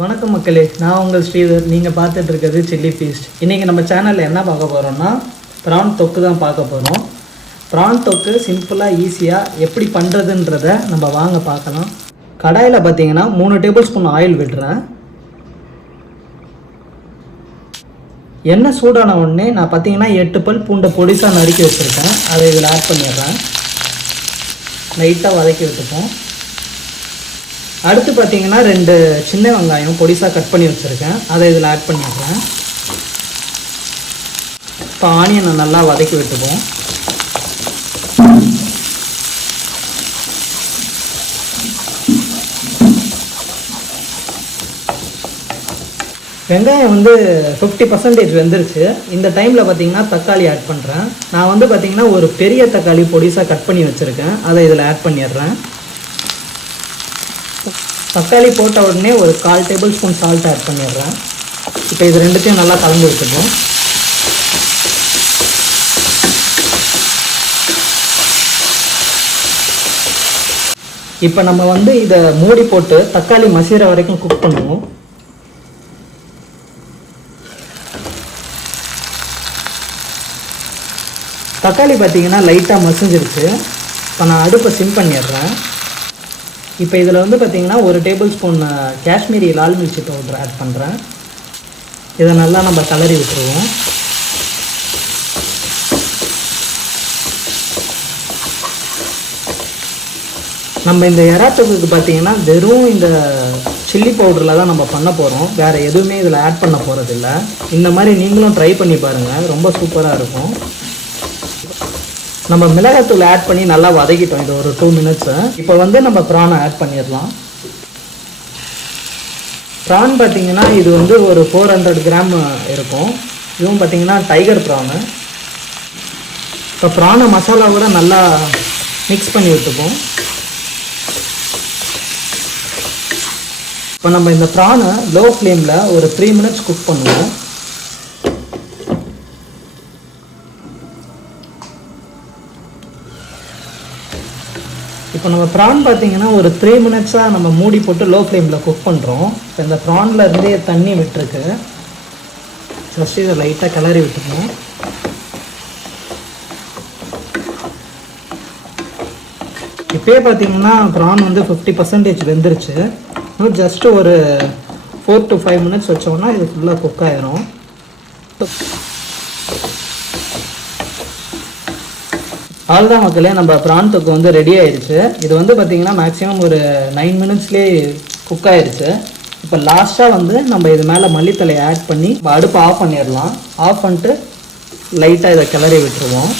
வணக்கம் மக்களே, நான் உங்கள் ஸ்ரீதர். நீங்கள் பார்த்துட்டு இருக்கிறது சில்லி ஃபீஸ்ட். இன்றைக்கி நம்ம சேனலில் என்ன பார்க்க போகிறோம்னா ப்ரான் தொக்கு தான் பார்க்க போகிறோம். ப்ரான் தொக்கு சிம்பிளாக ஈஸியாக எப்படி பண்ணுறதுன்றதை நம்ம வாங்க பார்க்கலாம். கடாயில் பார்த்தீங்கன்னா 3 டேபிள் ஸ்பூன் ஆயில் விடுறேன். எண்ணெய் சூடான உடனே நான் பார்த்தீங்கன்னா 8 பல் பூண்டை பொடிசாக நறுக்கி வச்சுருக்கேன். அதை இதில் ஆட் பண்ணிடுறேன். லைட்டாக வதக்கி விட்டுப்போம். அடுத்து பார்த்தீங்கன்னா 2 சின்ன வெங்காயம் பொடிசாக கட் பண்ணி வச்சுருக்கேன். அதை இதில் ஆட் பண்ணிடுறேன். இப்போ ஆனியனை நல்லா வதக்கி விட்டுப்போம். வெங்காயம் 50% வெந்துருச்சு. இந்த டைமில் பார்த்தீங்கன்னா தக்காளி ஆட் பண்ணுறேன். நான் பார்த்தீங்கன்னா ஒரு பெரிய தக்காளி பொடிசாக கட் பண்ணி வச்சுருக்கேன். அதை இதில் ஆட் பண்ணிடுறேன். தக்காளி போட்ட உடனே ஒரு 1/4 டேபிள் ஸ்பூன் சால்ட் ஆட் பண்ணிடுறேன். இப்போ இது ரெண்டுத்தையும் நல்லா கலந்து விட்டுப்போம். இப்போ நம்ம இதை மூடி போட்டு தக்காளி மசிகிற வரைக்கும் குக் பண்ணுவோம். தக்காளி பார்த்தீங்கன்னா லைட்டாக மசிஞ்சிருச்சு. இப்போ நான் அடுப்பை சிம் பண்ணிடுறேன். இப்போ இதில் பார்த்தீங்கன்னா 1 டேபிள் ஸ்பூன் காஷ்மீரி லால் மிர்ச்சி பவுடர் ஆட் பண்ணுறேன். இதை நல்லா நம்ம கலரி விட்டுருவோம். நம்ம இந்த எறா தொக்குக்கு பார்த்தீங்கன்னா வெறும் இந்த சில்லி பவுடரில் தான் நம்ம பண்ண போகிறோம். வேறு எதுவுமே இதில் ஆட் பண்ண போகிறதில்ல. இந்த மாதிரி நீங்களும் ட்ரை பண்ணி பாருங்கள், ரொம்ப சூப்பராக இருக்கும். நம்ம மிளகாத்தூள் ஆட் பண்ணி நல்லா வதக்கிட்டோம். இது ஒரு 2 மினிட்ஸு. இப்போ நம்ம ப்ரானை ஆட் பண்ணிடலாம். ப்ரான் பார்த்தீங்கன்னா இது ஒரு 400 கிராம் இருக்கும். இதுவும் பார்த்தீங்கன்னா டைகர் ப்ரானு. இப்போ ப்ரானை மசாலா கூட நல்லா மிக்ஸ் பண்ணி விட்டுப்போம். இப்போ நம்ம இந்த ப்ரானை லோ ஃப்ளேமில் ஒரு 3 மினிட்ஸ் குக் பண்ணுவோம். இப்போ நம்ம ப்ரான் பார்த்தீங்கன்னா ஒரு 3 மினிட்ஸாக நம்ம மூடி போட்டு லோ ஃப்ளேமில் குக் பண்ணுறோம். இப்போ இந்த ப்ரானில் இருந்தே தண்ணி விட்டுருக்கு. ஜஸ்ட் இதை லைட்டாக கிளறி விட்டுக்கணும். இப்போயே பார்த்தீங்கன்னா ப்ரான் 50% வெந்துருச்சு. இன்னும் ஜஸ்ட்டு ஒரு 4 to 5 மினிட்ஸ் வச்சோம்னா இது ஃபுல்லாக குக் ஆயிரும். அவ்வளோதான் மக்களே, நம்ம ப்ரான் தொக்கு ரெடி ஆயிடுச்சு. இது பார்த்தீங்கன்னா மேக்ஸிமம் ஒரு 9 மினிட்ஸ்லேயே குக் ஆயிடுச்சு. இப்போ லாஸ்ட்டாக நம்ம இது மேலே மல்லித்தலையை ஆட் பண்ணி அடுப்பை ஆஃப் பண்ணிடலாம். ஆஃப் பண்ணிட்டு லைட்டாக இதை கிளறி விட்டுருவோம்.